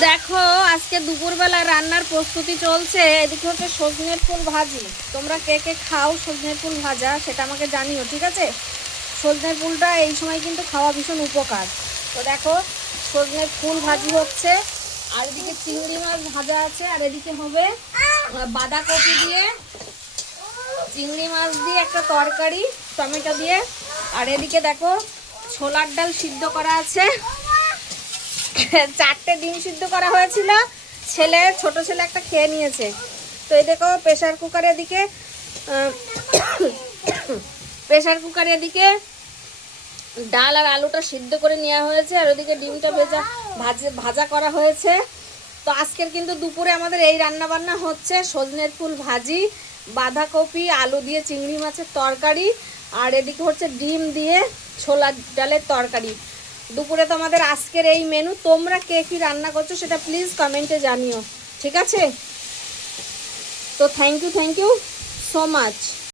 দেখো আজকে দুপুরবেলা রান্নার প্রস্তুতি চলছে। এদিকে হচ্ছে সজনের ফুল ভাজি। তোমরা কে কে খাও সজনের ফুল ভাজা সেটা আমাকে জানিও, ঠিক আছে? সজনের ফুলটা এই সময় কিন্তু খাওয়া ভীষণ উপকার। তো দেখো সজনের ফুল ভাজি হচ্ছে, আর এদিকে চিংড়ি মাছ ভাজা আছে, আর এদিকে হবে বাঁধাকপি দিয়ে চিংড়ি মাছ দিয়ে একটা তরকারি টমেটো দিয়ে। আর এদিকে দেখো ছোলার ডাল সিদ্ধ করা আছে, 4টে ডিম সিদ্ধ করা হয়েছিল, ছোট ছেলে একটা খেয়ে নিয়েছে। তো এই দেখো প্রেসার কুকারে এদিকে ডাল আর আলুটা সিদ্ধ করে নেওয়া হয়েছে, আর ওদিকে ডিমটা ভাজা করা হয়েছে। তো আজকের কিন্তু দুপুরে আমাদের এই রান্না বান্না হচ্ছে সজনের ফুল ভাজি, বাঁধাকপি আলু দিয়ে চিংড়ি মাছের তরকারি, আর এদিকে হচ্ছে ডিম দিয়ে ছোলার ডালের তরকারি। দুপুরে তো আমাদের আজকের এই মেনু। তোমরা কে কী রান্না করছো সেটা প্লিজ কমেন্টে জানিও, ঠিক আছে? তো থ্যাংক ইউ সো মাচ।